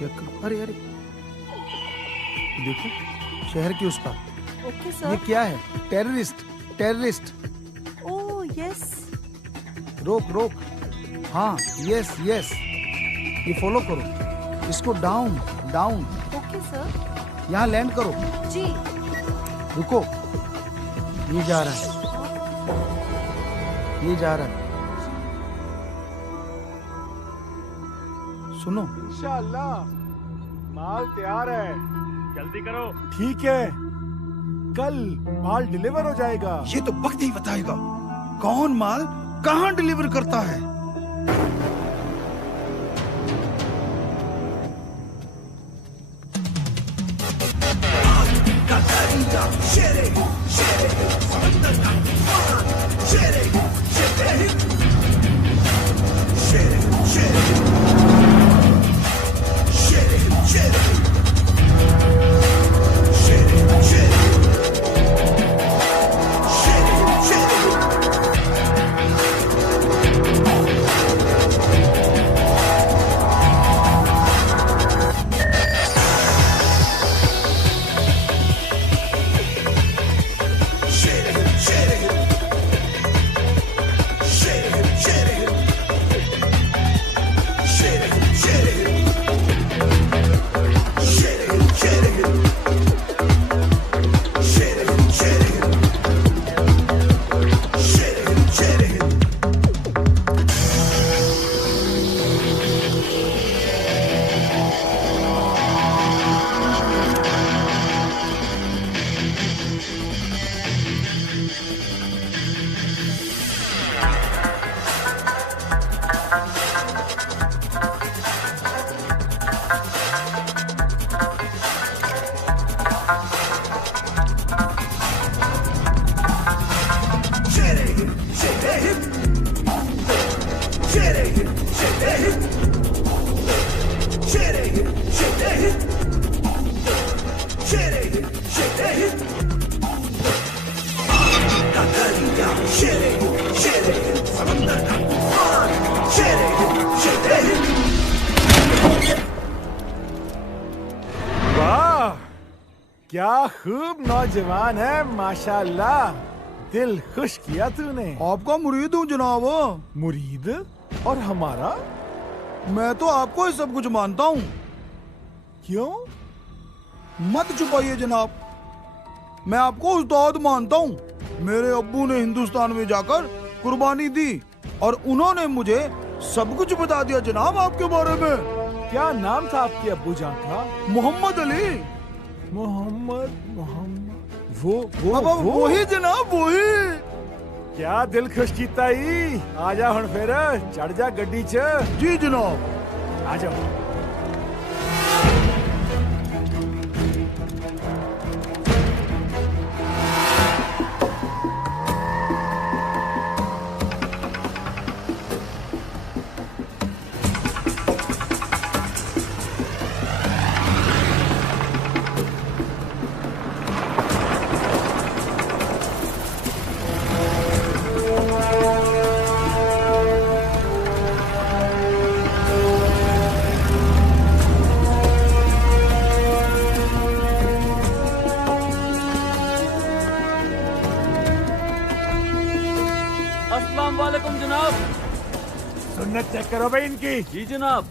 Check करो। अरे अरे देखो, शहर के उस पार। ओके ये सर। क्या है? Terrorist, terrorist. Oh yes. रोक रोक। हाँ यस यस, ये फॉलो करो इसको। Down down. Okay sir. यहाँ लैंड करो। जी। रुको, ये जा रहा है, ये जा रहा है। सुनो, इंशाअल्लाह माल तैयार है। जल्दी करो। ठीक है, कल माल डिलीवर हो जाएगा। ये तो वक्त ही बताएगा कौन माल कहाँ डिलीवर करता है। वाह, क्या खूब नौजवान है माशाल्लाह। दिल खुश किया तूने। आपका मुरीद हूँ जनाब। मुरीद? और हमारा? मैं तो आपको ही सब कुछ मानता हूँ। क्यों? मत छुपाइए जनाब, मैं आपको उस्ताद मानता हूँ। मेरे अब्बू ने हिंदुस्तान में जाकर कुर्बानी दी और उन्होंने मुझे सब कुछ बता दिया जनाब आपके बारे में। क्या नाम था आपके अब्बू जान का? मोहम्मद अली। मोहम्मद वो अब वही जनाब, वही। क्या दिल खुश कीता ही। आजा हुन फिर चढ़ जा गड्डी च। जी जनाब। आ जाओ। अस्सलाम वालेकुम जनाब। सुन्नत चेक करो भाई इनकी। जी जनाब।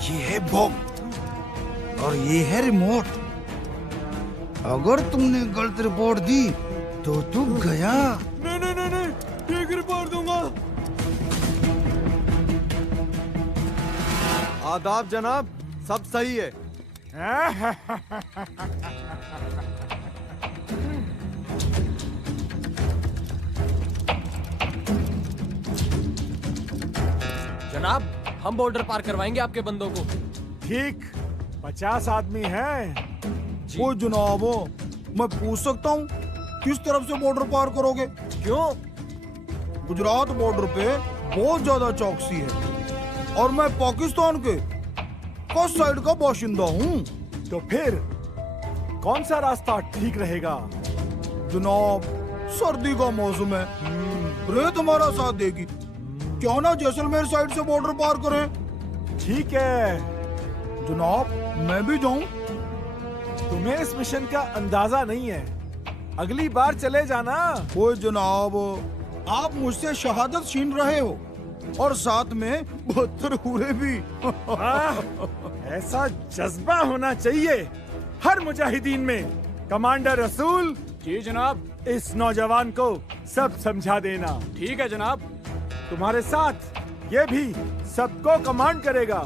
ये है बॉम और ये है रिमोट। अगर तुमने गलत रिपोर्ट दी तो तू गया। नहीं नहीं नहीं नहीं, ठीक रिपोर्ट दूंगा। आदाब जनाब, सब सही है। जनाब, हम बॉर्डर पार करवाएंगे आपके बंदों को। ठीक, 50 आदमी हैं। वो जनाब, मैं पूछ सकता हूँ किस तरफ से बॉर्डर पार करोगे? क्यों? गुजरात बॉर्डर पे बहुत ज्यादा चौकसी है और मैं पाकिस्तान के कोस्ट साइड का बाशिंदा हूँ। तो फिर कौन सा रास्ता ठीक रहेगा? जनाब, सर्दी का मौसम है, रेत हमारा साथ देगी। क्यों ना जैसलमेर साइड से बॉर्डर पार करें? ठीक है। जनाब, मैं भी जाऊं? तुम्हें इस मिशन का अंदाजा नहीं है, अगली बार चले जाना। ओए जनाब, आप मुझसे शहादत छीन रहे हो और साथ में 72 हूरे भी। ऐसा जज्बा होना चाहिए हर मुजाहिदीन में। कमांडर रसूल, जी जनाब। इस नौजवान को सब समझा देना। ठीक है जनाब। तुम्हारे साथ ये भी सबको कमांड करेगा।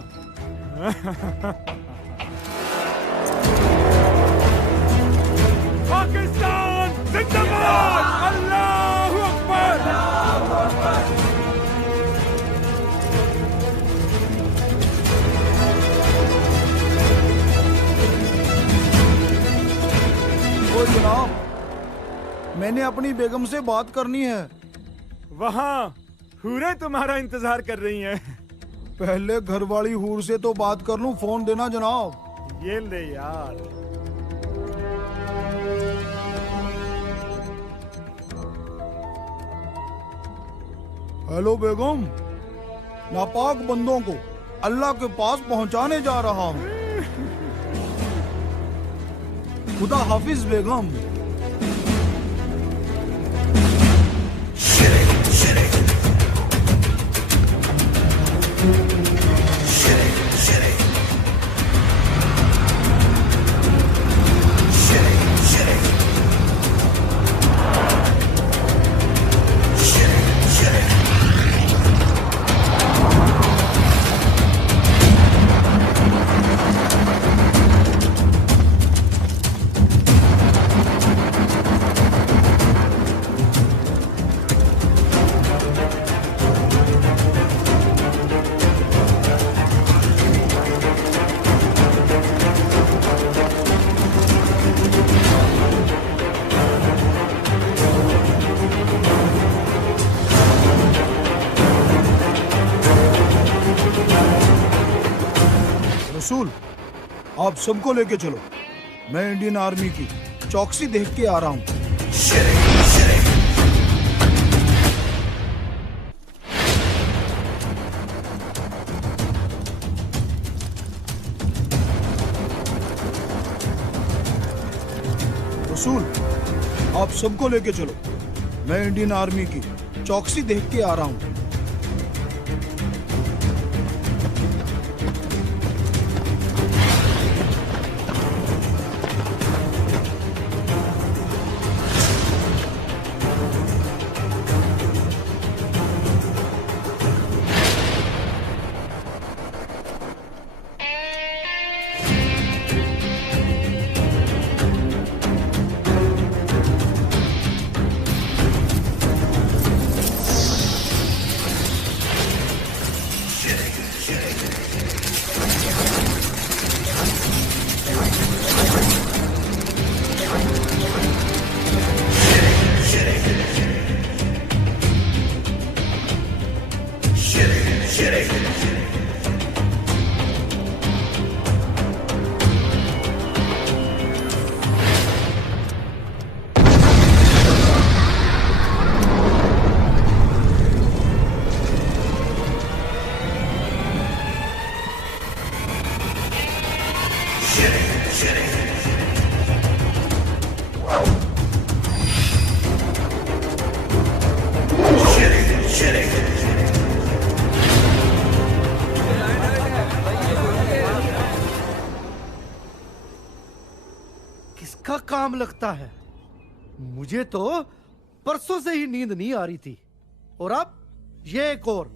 पाकिस्तान जिंदाबाद! अल्लाहू अकबर! ओ जनाब, मैंने अपनी बेगम से बात करनी है। वहाँ हूरें तुम्हारा इंतजार कर रही हैं। पहले घरवाली हूर से तो बात कर लूं, फोन देना जनाब। ये ले यार। हेलो बेगम, नापाक बंदों को अल्लाह के पास पहुंचाने जा रहा हूं। खुदा हाफिज बेगम। रसूल, आप सबको लेके चलो। मैं इंडियन आर्मी की चौकसी देख के आ रहा हूं। रसूल, आप सबको लेके चलो। मैं इंडियन आर्मी की चौकसी देख के आ रहा हूं। किसका काम लगता है? मुझे तो परसों से ही नींद नहीं आ रही थी और अब ये एक और।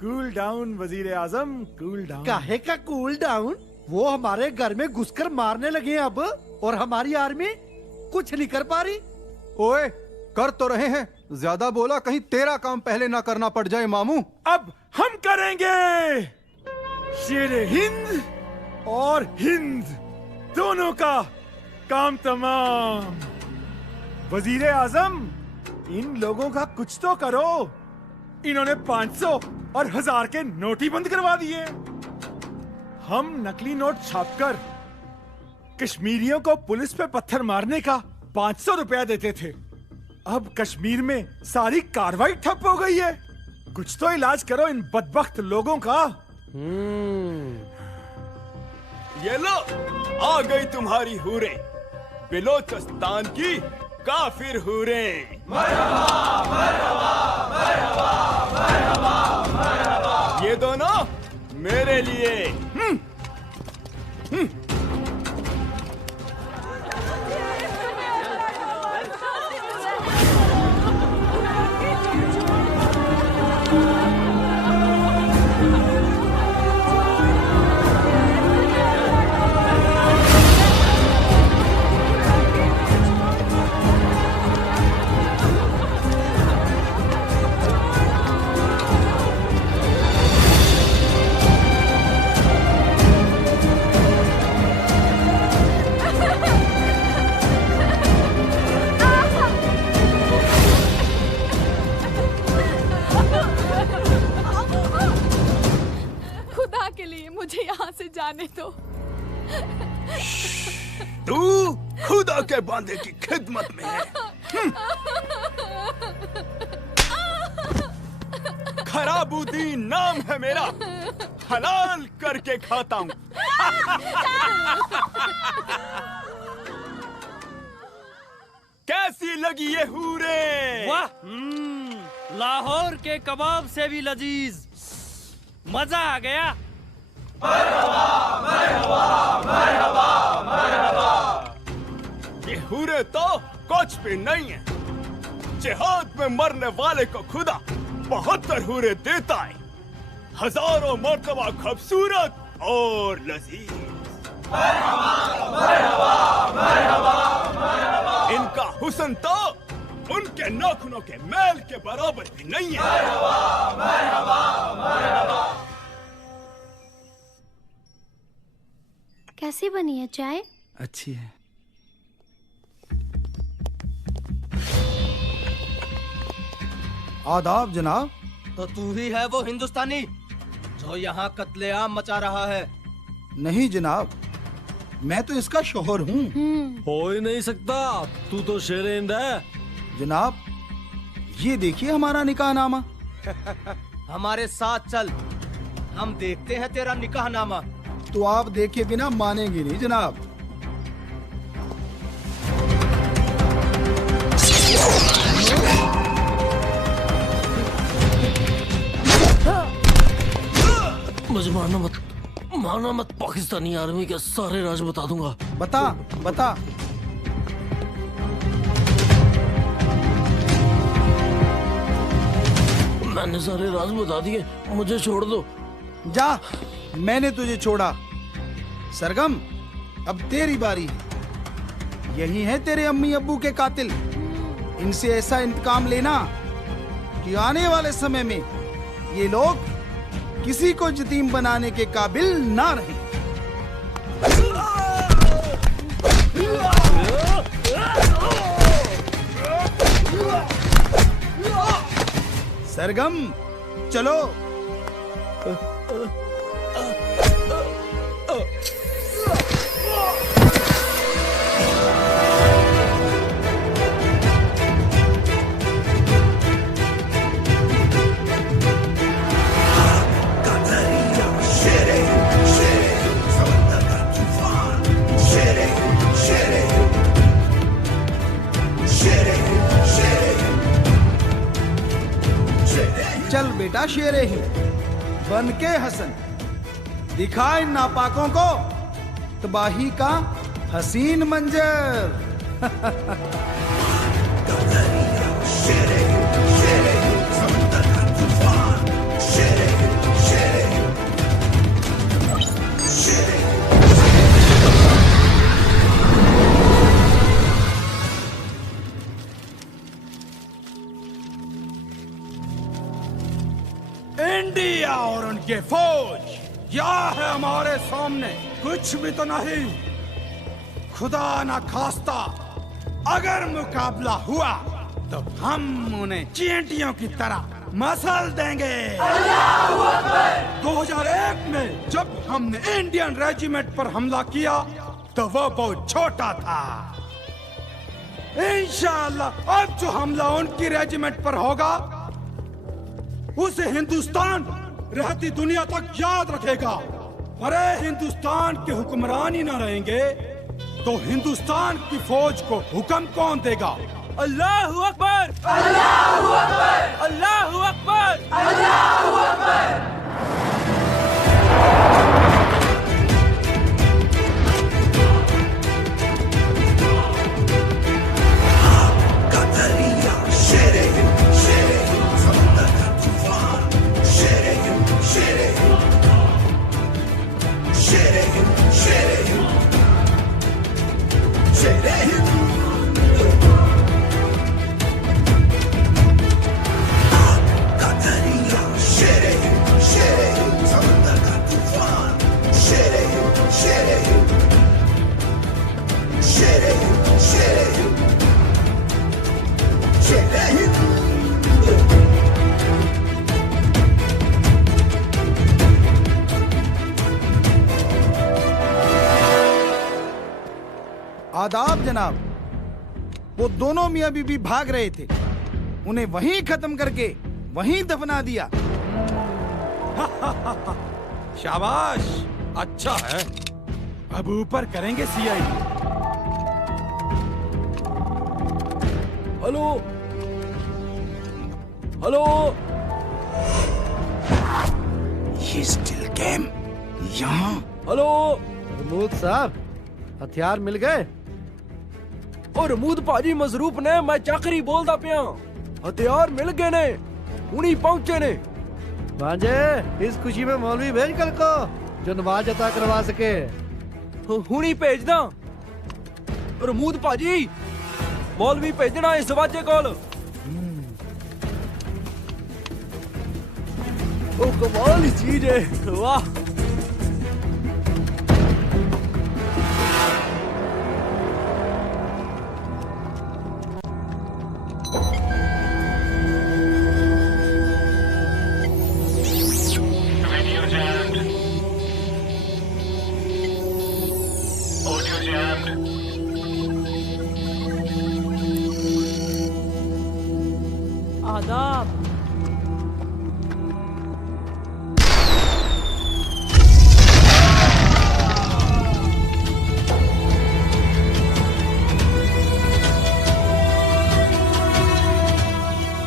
कूल डाउन वजीर आजम, कूल डाउन। काहे का कूल डाउन? वो हमारे घर में घुसकर मारने लगे हैं अब, और हमारी आर्मी कुछ नहीं कर पा रही। ओए, कर तो रहे हैं, ज्यादा बोला कहीं तेरा काम पहले ना करना पड़ जाए मामू। अब हम करेंगे। शेर हिंद और हिंद दोनों का काम तमाम। वजीर आजम, इन लोगों का कुछ तो करो। इन्होंने 500 और 1000 के नोट ही बंद करवा दिए। हम नकली नोट छापकर कश्मीरियों को पुलिस पे पत्थर मारने का 500 रुपया देते थे। अब कश्मीर में सारी कार्रवाई ठप हो गई है। कुछ तो इलाज करो इन बदबख्त लोगों का। ये लो, आ गई तुम्हारी हूरें, बिलोचिस्तान की काफिर हूरें। ये दोनों मेरे लिए। खुदा के लिए मुझे यहाँ से जाने दो। तू खुदा के बांदे की खिदमत में है। खराबुद्दीन नाम है मेरा, हलाल करके खाता हूँ। कैसी लगी ये हूरे? वाह, लाहौर के कबाब से भी लजीज, मजा आ गया। ये हूरे तो कुछ भी नहीं है। जिहाद में मरने वाले को खुदा 72 हूरे देता है, हजारों मर्तबा खूबसूरत और लजीज। इनका हुस्न तो उनके नाखूनों के मैल के बराबर भी नहीं है। कैसी बनी है चाय? अच्छी है। आदाब जनाब। तो तू ही है वो हिंदुस्तानी जो यहाँ कत्लेआम मचा रहा है? नहीं जनाब, मैं तो इसका शोहर हूँ। हो ही नहीं सकता, तू तो शेरे हिंद है। जनाब, ये देखिए हमारा निकाहनामा। हमारे साथ चल, हम देखते हैं तेरा निकाहनामा। तो आप देखे बिना मानेंगे नहीं जनाब। मुझे मारना मत, पाकिस्तानी आर्मी के सारे राज बता दूंगा। बता। मैंने सारे राज बता दिए, मुझे छोड़ दो। जा, मैंने तुझे छोड़ा। सरगम, अब तेरी बारी है। यही है तेरे अम्मी अब्बू के कातिल। इनसे ऐसा इंतकाम लेना कि आने वाले समय में ये लोग किसी को यतीम बनाने के काबिल ना रहे। सरगम, चलो। चल बेटा शेरे ही बन के हसन, दिखा इन नापाकों को तबाही का हसीन मंजर। इंडिया और उनके फौज या है हमारे सामने, कुछ भी तो नहीं। खुदा ना खास्ता अगर मुकाबला हुआ तो हम उन्हें चींटियों की तरह मसल देंगे। 2001 में जब हमने इंडियन रेजिमेंट पर हमला किया तो वो बहुत छोटा था। इंशाअल्लाह अब जो हमला उनकी रेजिमेंट पर होगा उसे हिंदुस्तान रहती दुनिया तक याद रखेगा। अरे हिंदुस्तान के हुक्मरान ही ना रहेंगे तो हिंदुस्तान की फौज को हुक्म कौन देगा? अल्लाहू अकबर, अल्लाहू अकबर, अल्लाहू अकबर, अल्लाहू अकबर। आदाब जनाब। वो दोनों मियां बीबी भाग रहे थे, उन्हें वहीं खत्म करके वहीं दफना दिया। शाबाश, अच्छा है। अब ऊपर करेंगे सीआईडी। हेलो हेलो, ये स्टिल गेम यहाँ। हेलो रमूद साहब, हथियार मिल गए? और रमूद भाजी मसरूफ ने मैं चाकरी बोलदा पिया, हथियार मिल गए ने, हुणी पहुंचे ने। भांजे, इस खुशी में मौलवी भेज कल को जो नमाज अता करवा सके। हुणी भेजदा। रमूद भाजी, मौलवी भेजना इस दरवाजे कोल। ओ कमाल ही चीज है, वाह। आदाब।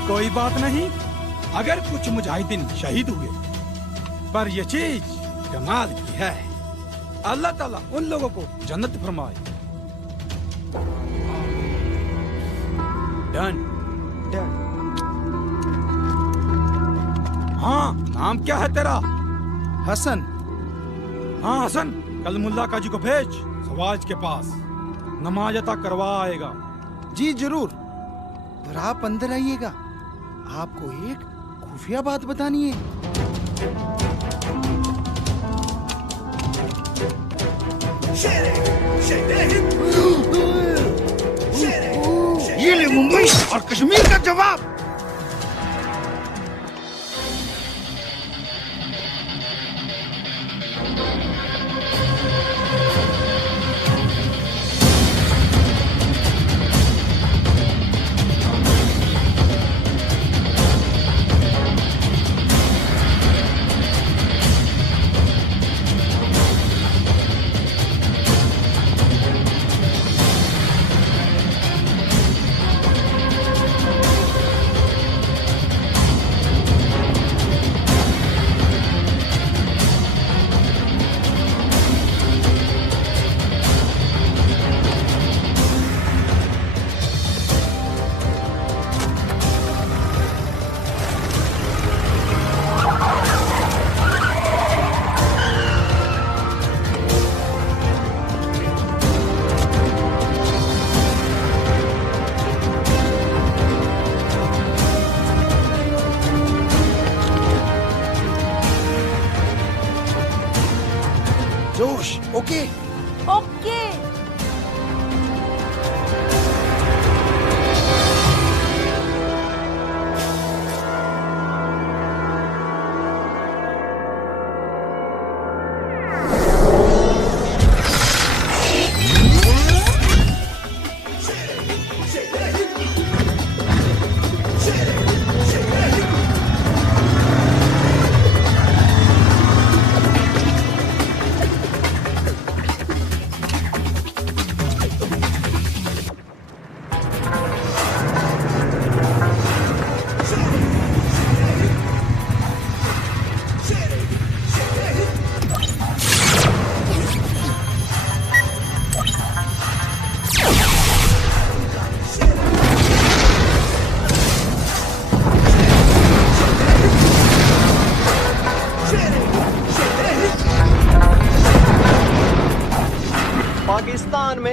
कोई बात नहीं, अगर कुछ मुजाहिदीन शहीद हुए, पर ये चीज कमाल की है। अल्लाह ताला उन लोगों को जन्नत फरमाए। डन। हाँ, नाम क्या है तेरा? हसन। हाँ हसन, कल मुल्ला काजी को भेज सवाज के पास, नमाज अता करवा आएगा। जी जरूर। पर आप अंदर आइएगा, आपको एक खुफिया बात बतानी है। ये ले मुंबई और कश्मीर का जवाब।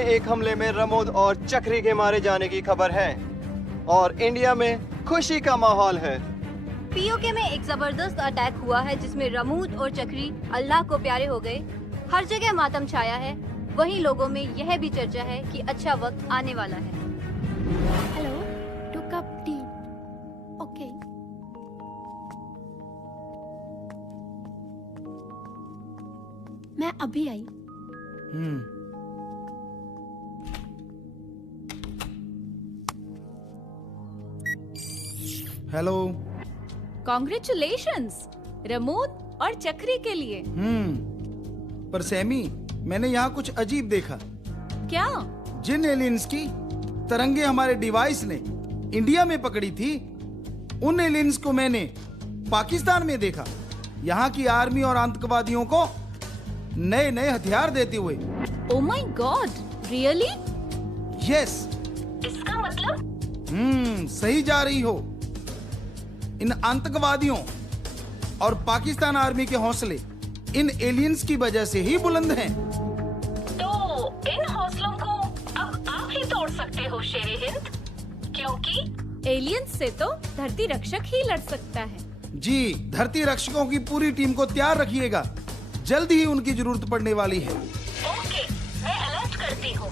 एक हमले में रमोद और चक्री के मारे जाने की खबर है और इंडिया में खुशी का माहौल है। पीओके में एक जबरदस्त अटैक हुआ है जिसमें रमूद और चक्री अल्लाह को प्यारे हो गए। हर जगह मातम छाया है। वहीं लोगों में यह भी चर्चा है कि अच्छा वक्त आने वाला है। Hello, 2 cup T. ओके। मैं अभी आई। हेलो। कॉन्ग्रेचुलेशंस रमोद और चक्री के लिए। पर सैमी, मैंने यहाँ कुछ अजीब देखा। क्या? जिन एलियंस की तरंगे हमारे डिवाइस ने इंडिया में पकड़ी थी, उन एलियंस को मैंने पाकिस्तान में देखा। यहाँ की आर्मी और आतंकवादियों को नए नए हथियार देते हुए। Oh my God, really? Yes. इसका मतलब? सही जा रही हो। इन आतंकवादियों और पाकिस्तान आर्मी के हौसले इन एलियंस की वजह से ही बुलंद हैं। तो इन हौसलों को अब आप ही तोड़ सकते हो शेरे हिंद, क्योंकि एलियंस से तो धरती रक्षक ही लड़ सकता है। जी, धरती रक्षकों की पूरी टीम को तैयार रखिएगा। जल्द ही उनकी जरूरत पड़ने वाली है। ओके, मैं अलर्ट करती हूँ।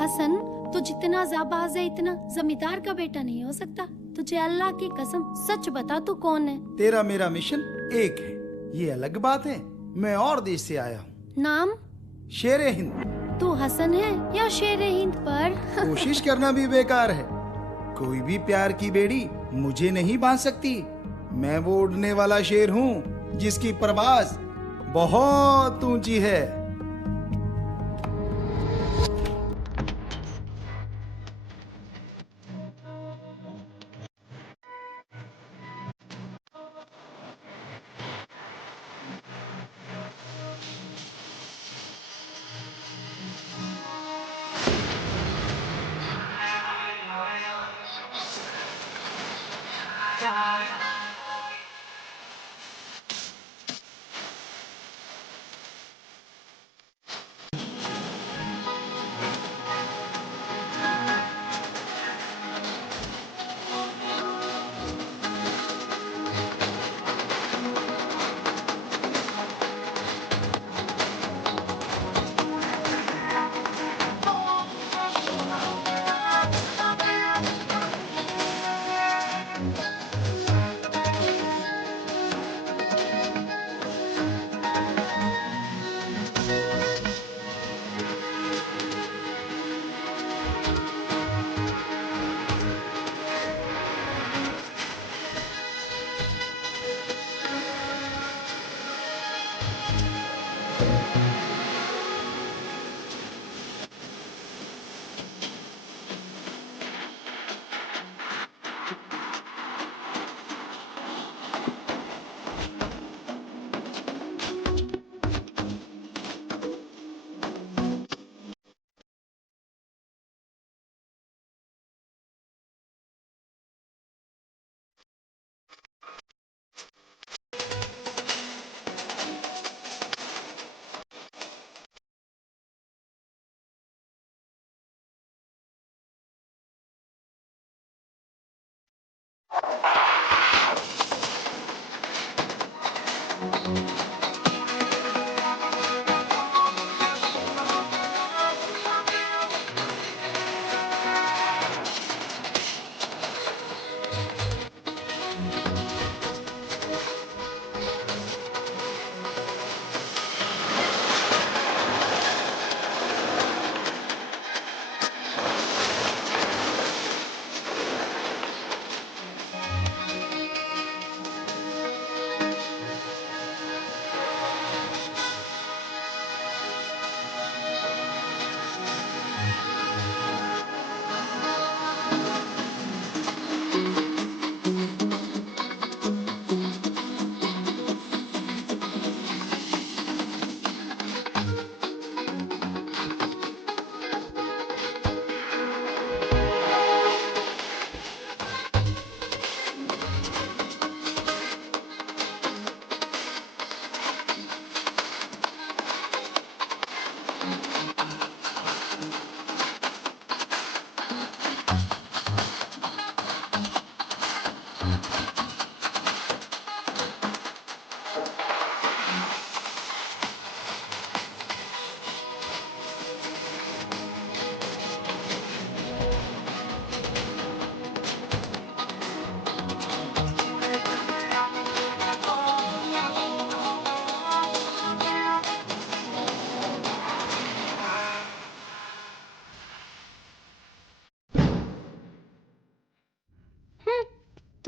हसन, तू जितना जाबाज है इतना जमींदार का बेटा नहीं हो सकता। तुझे अल्लाह की कसम सच बता, तू कौन है? तेरा मेरा मिशन एक है, ये अलग बात है। मैं और देश से आया हूँ। नाम? शेरे हिंद। तू हसन है या शेरे हिंद? पर कोशिश करना भी बेकार है। कोई भी प्यार की बेड़ी मुझे नहीं बांध सकती। मैं वो उड़ने वाला शेर हूँ जिसकी परवाज़ बहुत ऊंची है।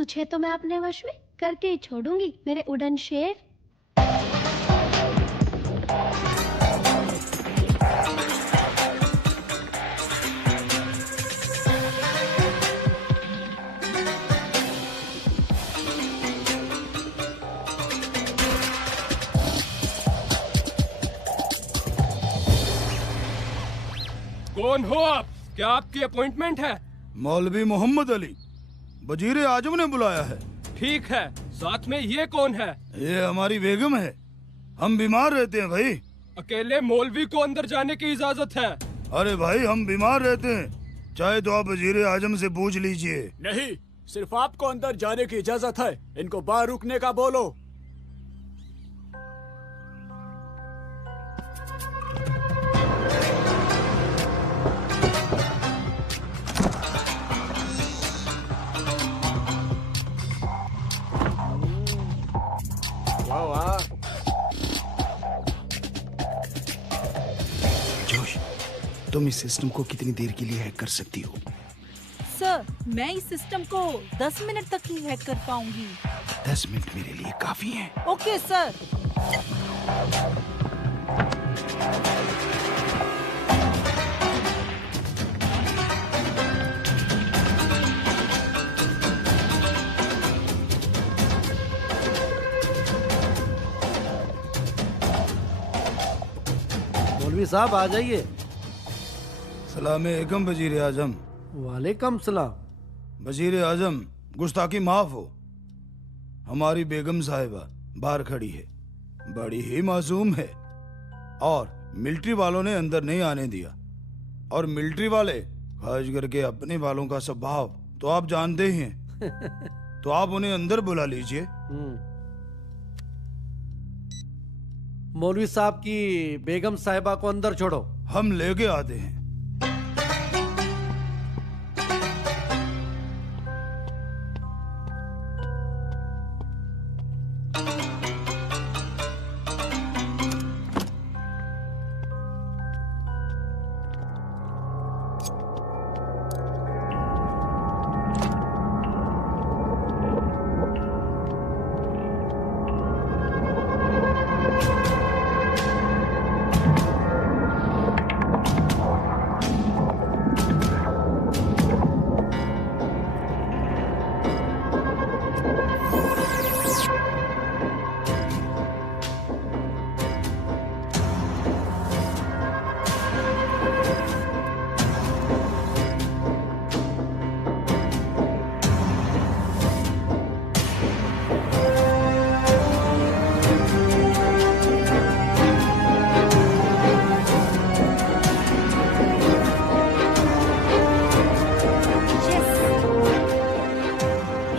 तुझे तो मैं अपने वश में करके ही छोड़ूंगी मेरे उड़न शेर। कौन हो आप? क्या आपकी अपॉइंटमेंट है? मौलवी मोहम्मद अली, वजीर आजम ने बुलाया है। ठीक है, साथ में ये कौन है? ये हमारी बेगम है। हम बीमार रहते हैं भाई। अकेले मौलवी को अंदर जाने की इजाजत है? अरे भाई हम बीमार रहते हैं, चाहे तो आप वजीर आजम से पूछ लीजिए। नहीं, सिर्फ आपको अंदर जाने की इजाजत है। इनको बाहर रुकने का बोलो। जोश, तुम इस सिस्टम को कितनी देर के लिए हैक कर सकती हो? सर, मैं इस सिस्टम को 10 मिनट तक ही हैक कर पाऊंगी। 10 मिनट मेरे लिए काफी है। Okay sir. मौलवी साहब आ जाइए। सलाम-ए-अलैकुम वजीर आजम। वालेकुम सलाम। वजीर आजम, गुस्ताखी माफ हो। हमारी बेगम साहिबा बाहर खड़ी है, बड़ी ही मासूम है और मिलिट्री वालों ने अंदर नहीं आने दिया। और मिलिट्री वाले खास करके अपने वालों का स्वभाव तो आप जानते ही हैं। तो आप उन्हें अंदर बुला लीजिए। मौलवी साहब की बेगम साहिबा को अंदर छोड़ो। हम लेके आते हैं।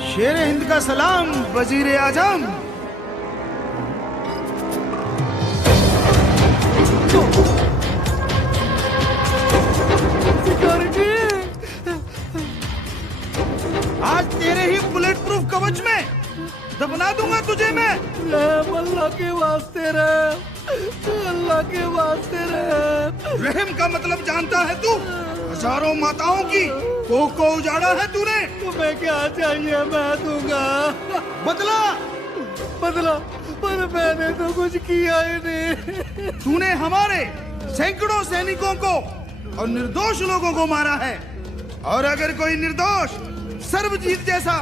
शेर हिंद का सलाम वजीर आजम। सिक्योरिटी, आज तेरे ही बुलेट प्रूफ कवच में दफना दूंगा तुझे मैं। अल्लाह के वास्ते रहे, अल्लाह के वास्ते रहे। रहम का मतलब जानता है तू? हजारों माताओं की कोख को उजाड़ा है तूने। तुम्हें क्या चाहिए मैं दूंगा। बदला बदला, पर मैंने तो कुछ किया ही नहीं। तूने हमारे सैकड़ों सैनिकों को और निर्दोष लोगों को मारा है। और अगर कोई निर्दोष सर्वजीत जैसा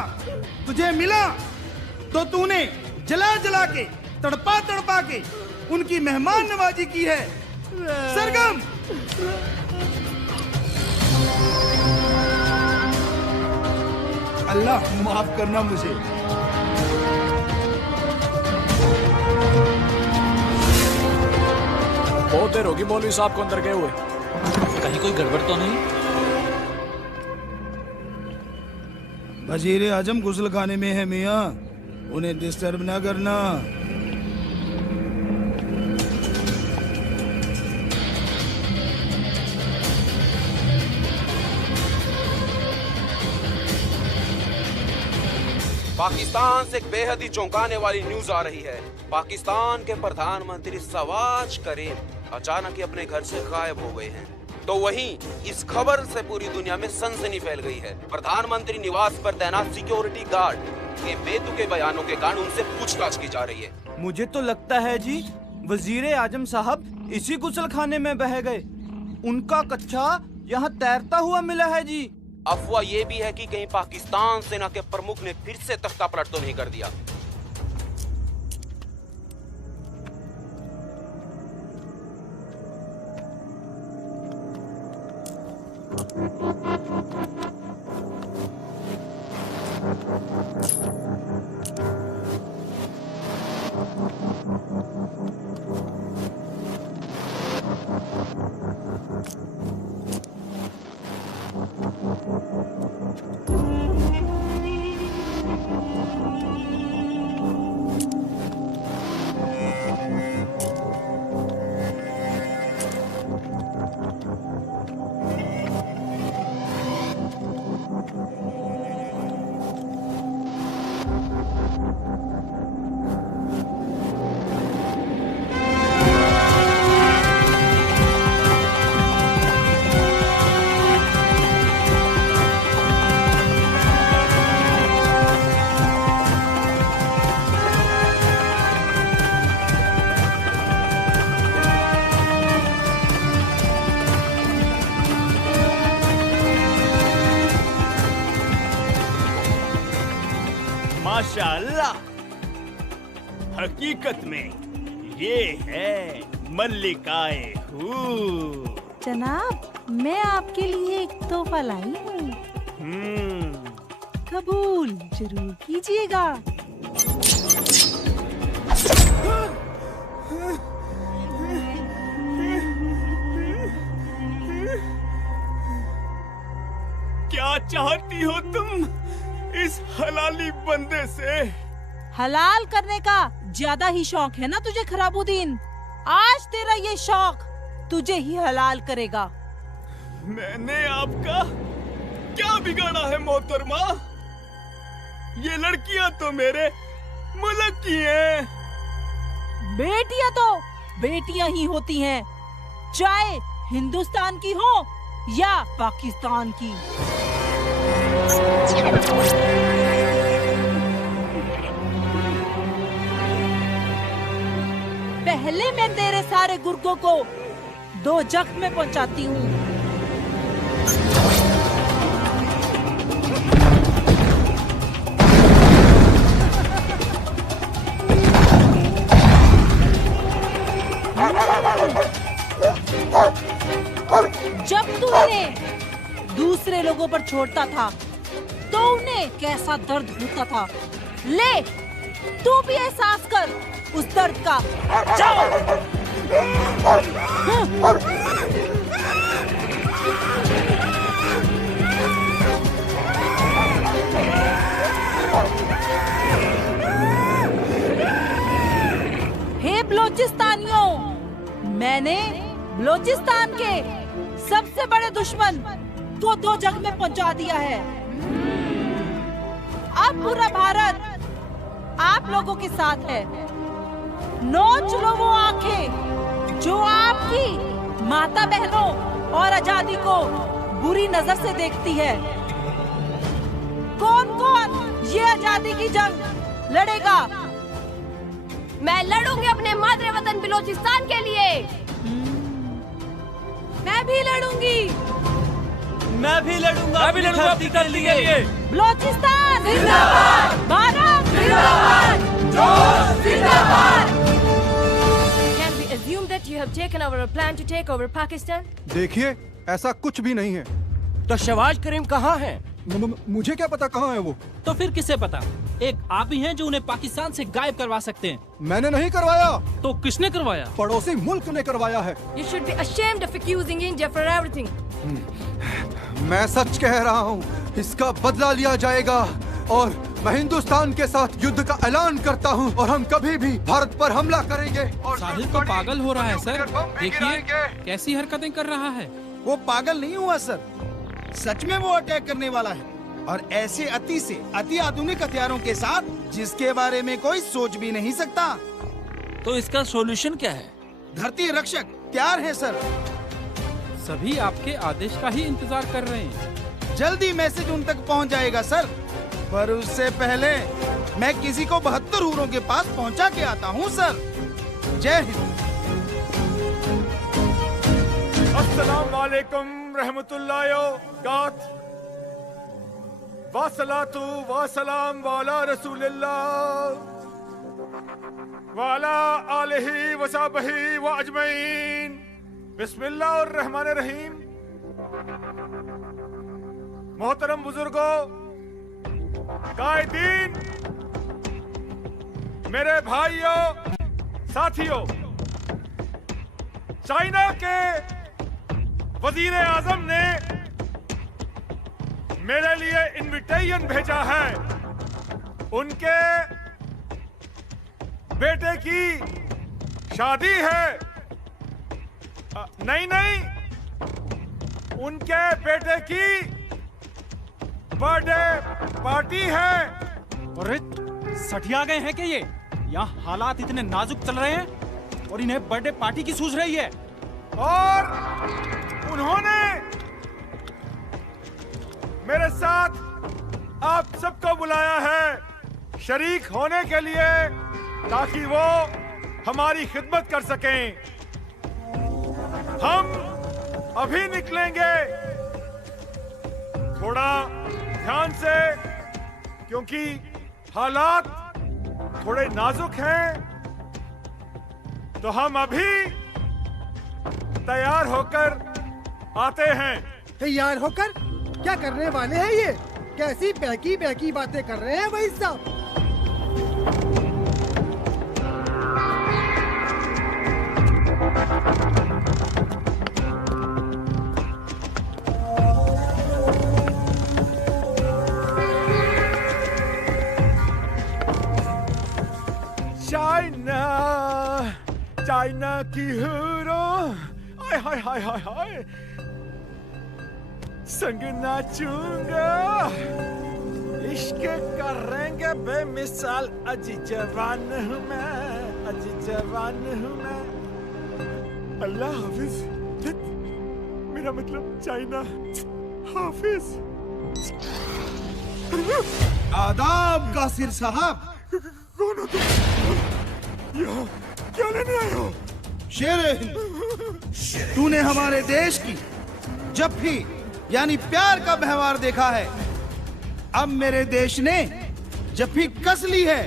तुझे मिला तो तूने जला जला के, तड़पा तड़पा के उनकी मेहमान नवाजी की है। सरगम, अल्लाह माफ करना मुझे। बहुत देर होगी मौलवी साहब को अंदर गए हुए। कहीं कोई गड़बड़ तो नहीं? वजीर आजम गुस्ल खाने में है मियाँ, उन्हें डिस्टर्ब ना करना। पाकिस्तान से एक बेहद ही चौंकाने वाली न्यूज आ रही है। पाकिस्तान के प्रधानमंत्री शहबाज करीम अचानक ही अपने घर से गायब हो गए हैं। तो वहीं इस खबर से पूरी दुनिया में सनसनी फैल गई है। प्रधानमंत्री निवास पर तैनात सिक्योरिटी गार्ड के बेतुके बयानों के कारण उनसे पूछताछ की जा रही है। मुझे तो लगता है जी वजीर आजम साहब इसी गुसल खाने में बह गए। उनका कच्चा यहाँ तैरता हुआ मिला है जी। अफवाह ये भी है कि कहीं पाकिस्तान सेना के प्रमुख ने फिर से तख्ता पलट तो नहीं कर दिया। माशाअल्लाह, हकीकत में ये है मल्लिकाए हूर। जनाब, मैं आपके लिए एक तोहफा लाई हूँ। कबूल जरूर कीजिएगा। क्या चाहती हो तुम इस हलाली बंदे से? हलाल करने का ज्यादा ही शौक है ना तुझे खराबुद्दीन? आज तेरा ये शौक तुझे ही हलाल करेगा। मैंने आपका क्या बिगाड़ा है मोहतरमा? ये लड़कियां तो मेरे मुल्क की हैं। बेटियां तो बेटियां ही होती हैं, चाहे हिंदुस्तान की हो या पाकिस्तान की। पहले मैं तेरे सारे गुर्गों को 2 जख्म में पहुंचाती हूँ। जब तू उन्हें दूसरे लोगों पर छोड़ता था तो उन्हें कैसा दर्द होता था, ले तू भी एहसास कर उस दर्द का। जाओ। हे बलोचिस्तानियों, मैंने बलोचिस्तान के सबसे बड़े दुश्मन को 2 जग में पहुंचा दिया है। अब पूरा भारत आप लोगों के साथ है। नोच लो वो आंखें जो आपकी माता बहनों और आजादी को बुरी नजर से देखती है। कौन कौन ये आजादी की जंग लड़ेगा? मैं लड़ूंगी अपने मादरे वतन बलोचिस्तान के लिए। मैं भी लड़ूंगी। मैं भी लड़ूंगा अपनी धरती के लिए। बलोचिस्तान जिंदाबाद, भारत जिंदाबाद, जोश जिंदाबाद। Can we assume that you have taken our plan to take over Pakistan? देखिए, ऐसा कुछ भी नहीं है। तो शवाज करीम कहाँ है? मुझे क्या पता कहाँ है वो? तो फिर किसे पता? एक आप ही हैं जो उन्हें पाकिस्तान से गायब करवा सकते हैं। मैंने नहीं करवाया। तो किसने करवाया? पड़ोसी मुल्क ने करवाया है। You should be ashamed of accusing India for everything. मैं सच कह रहा हूँ, इसका बदला लिया जाएगा और मैं हिंदुस्तान के साथ युद्ध का ऐलान करता हूँ और हम कभी भी भारत पर हमला करेंगे। और साहिल तो पागल हो रहा है सर, देखिए कैसी हरकतें कर रहा है। वो पागल नहीं हुआ सर, सच में वो अटैक करने वाला है, और ऐसे अति आधुनिक हथियारों के साथ जिसके बारे में कोई सोच भी नहीं सकता। तो इसका सॉल्यूशन क्या है? धरती रक्षक तैयार है सर। सभी आपके आदेश का ही इंतजार कर रहे हैं। जल्दी मैसेज उन तक पहुंच जाएगा सर, पर उससे पहले मैं किसी को 72 हूरों के पास पहुंचा के आता हूं सर। जय हिंद। अस्सलाम वालेकुम रहमतुल्लाहि गात वासलातु वासलाम वाला रसूलिल्लाह वाला आलिही वसाबही व अजमईन। बिस्मिल्लाहिर्रहमानिर्रहीम। मोहतरम बुजुर्गों, कायदीन, मेरे भाइयों, साथियों, चाइना के वजीर आजम ने मेरे लिए इनविटेशन भेजा है। उनके बेटे की शादी है। नहीं, उनके बेटे की बर्थडे पार्टी है। अरे सठिया गए हैं कि ये? यहाँ हालात इतने नाजुक चल रहे हैं और इन्हें बर्थडे पार्टी की सूझ रही है। और उन्होंने मेरे साथ आप सबको बुलाया है शरीक होने के लिए, ताकि वो हमारी खिदमत कर सकें। हम अभी निकलेंगे, थोड़ा ध्यान से, क्योंकि हालात थोड़े नाजुक हैं। तो हम अभी तैयार होकर आते हैं। तैयार होकर क्या करने वाले हैं ये? कैसी बहकी बातें कर रहे हैं भाई साहब? चाइना की हीरो, हाय हाय हाय हाय हाय, संग नाचूंगा, इश्क करेंगे बेमिसाल। अजी जवान हूँ मैं, अजी जवान हूँ मैं। अल्लाह हाफिज। मेरा मतलब चाइना हाफिज। आदाब कासिर साहब। कौन हो तुम? यहाँ क्या लेने आए हो? शेरे हिंद, तूने हमारे देश की जफ्फी यानी प्यार का व्यवहार देखा है। अब मेरे देश ने जफ्फी कस ली है।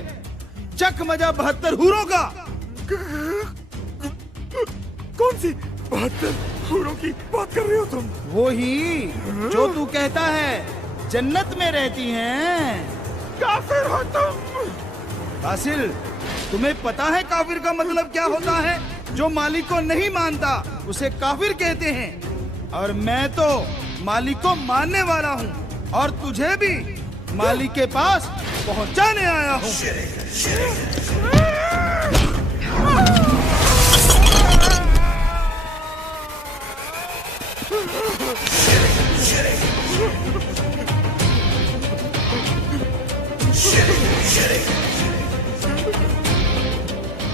चक मजा 72 हूरों का। कौन सी 72 हूरों की बात कर रहे हो तुम? वो ही जो तू कहता है जन्नत में रहती हैं। काफिर हो तुम। कासिर, तुम्हें पता है काफिर का मतलब क्या होता है? जो मालिक को नहीं मानता उसे काफिर कहते हैं। और मैं तो मालिक को मानने वाला हूँ और तुझे भी मालिक के पास पहुँचाने आया हूँ।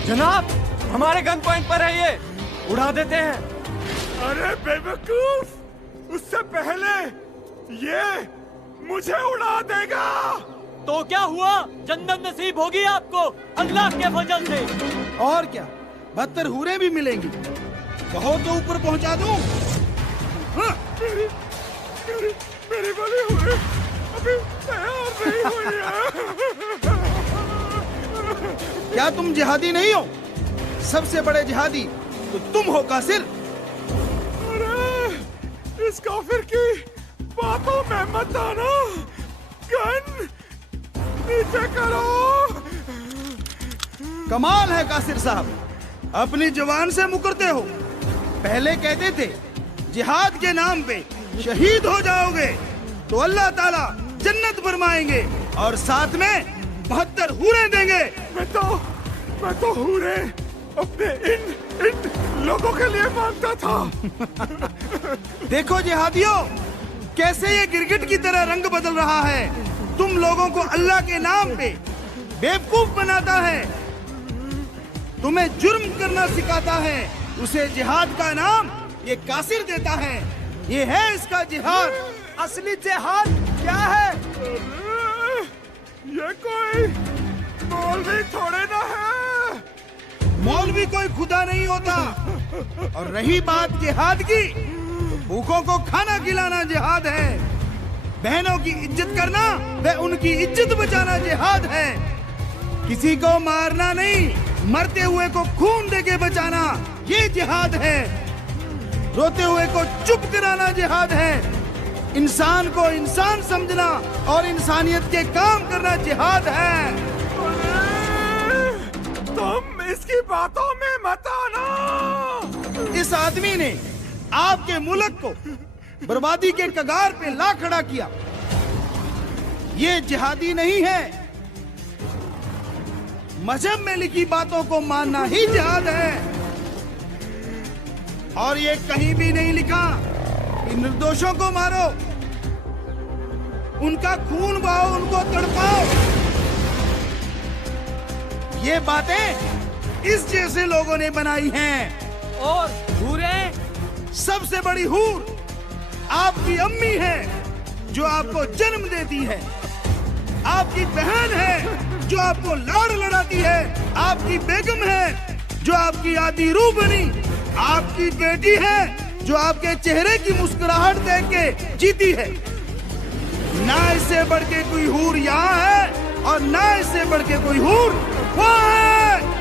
जनाब, हमारे गन पॉइंट पर है ये, उड़ा देते हैं। अरे बेवकूफ, उससे पहले ये मुझे उड़ा देगा। तो क्या हुआ? जन्नत नसीब होगी आपको अल्लाह के फजल से। और क्या, 72 हूरें भी मिलेंगी। कहो तो ऊपर पहुंचा दूं? हाँ। मेरी वाली हूरें अभी तैयार नहीं हुई है। क्या तुम जिहादी नहीं हो? सबसे बड़े जिहादी तो तुम हो कासिर। अरे इस काफिर की बातों में मत आना। गन नीचे करो। कमाल है कासिर साहब, अपनी जवान से मुकरते हो। पहले कहते थे जिहाद के नाम पे शहीद हो जाओगे तो अल्लाह ताला जन्नत फरमाएंगे और साथ में 72 हूरें देंगे। मैं तो हूरें अपने इन लोगों के लिए मांगता था। देखो जिहादियों, कैसे ये गिरगिट की तरह रंग बदल रहा है। तुम लोगों को अल्लाह के नाम पे बेवकूफ बनाता है, तुम्हें जुर्म करना सिखाता है। उसे जिहाद का नाम ये कासिर देता है। ये है इसका जिहाद। असली जिहाद क्या है? ये कोई मौलवी थोड़े ना है। मौलवी कोई खुदा नहीं होता। और रही बात जिहाद की, तो भूखों को खाना खिलाना जिहाद है। बहनों की इज्जत करना व उनकी इज्जत बचाना जिहाद है। किसी को मारना नहीं, मरते हुए को खून देके बचाना ये जिहाद है। रोते हुए को चुप कराना जिहाद है। इंसान को इंसान समझना और इंसानियत के काम करना जिहाद है। तुम इसकी बातों में मत आना। इस आदमी ने आपके मुल्क को बर्बादी के कगार पे ला खड़ा किया। ये जिहादी नहीं है। मजहब में लिखी बातों को मानना ही जिहाद है। और ये कहीं भी नहीं लिखा कि निर्दोषों को मारो, उनका खून बहाओ, उनको तड़पाओ। ये बातें इस जैसे लोगों ने बनाई हैं। और हूरे? सबसे बड़ी हूर आपकी अम्मी है, जो आपको जन्म देती है। आपकी बहन है, जो आपको लाड़ लड़ाती है। आपकी बेगम है, जो आपकी आधी रूह बनी। आपकी बेटी है, जो आपके चेहरे की मुस्कुराहट देख के जीती है। ना इससे बढ़ के कोई हूर यहाँ है और ना इससे बढ़ के कोई हूर वहाँ है।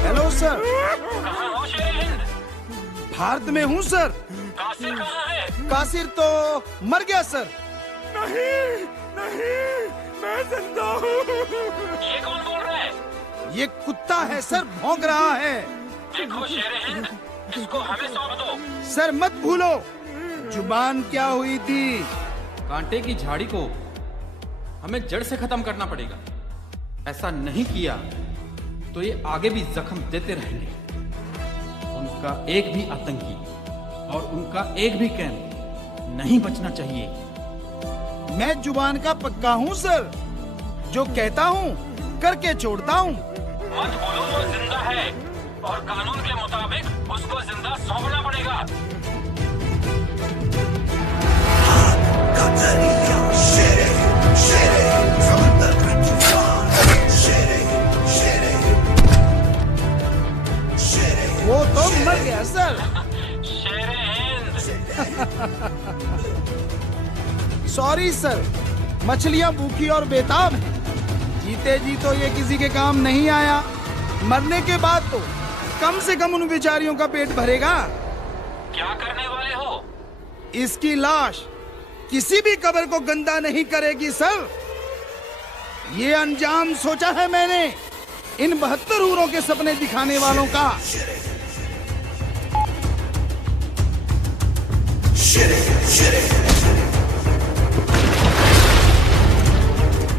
Hello sir. कहाँ हो शेर हिंद? भारत में हूँ सर। कासिर कहाँ है? कासिर तो मर गया सर। नहीं नहीं, मैं जिंदा हूँ। ये कौन बोल रहा है? ये कुत्ता है सर, भौंक रहा है। देखो शेर हिंद, इसको हमें सौंप दो। सर मत भूलो जुबान क्या हुई थी। कांटे की झाड़ी को हमें जड़ से खत्म करना पड़ेगा। ऐसा नहीं किया तो ये आगे भी जख्म देते रहेंगे। उनका एक भी आतंकी और उनका एक भी कैंप नहीं बचना चाहिए। मैं जुबान का पक्का हूँ सर। जो कहता हूँ करके छोड़ता हूँ। मत बोलो वो जिंदा है और कानून के मुताबिक उसको जिंदा सौंपना पड़ेगा। वो तो मर गया सर। सॉरी सर, मछलियां भूखी और बेताब हैं। जीते जी तो ये किसी के काम नहीं आया। मरने के बाद तो कम से कम उन बेचारियों का पेट भरेगा। क्या करने वाले हो? इसकी लाश किसी भी कब्र को गंदा नहीं करेगी सर। ये अंजाम सोचा है मैंने इन 72 हूरों के सपने दिखाने वालों का। Shit it.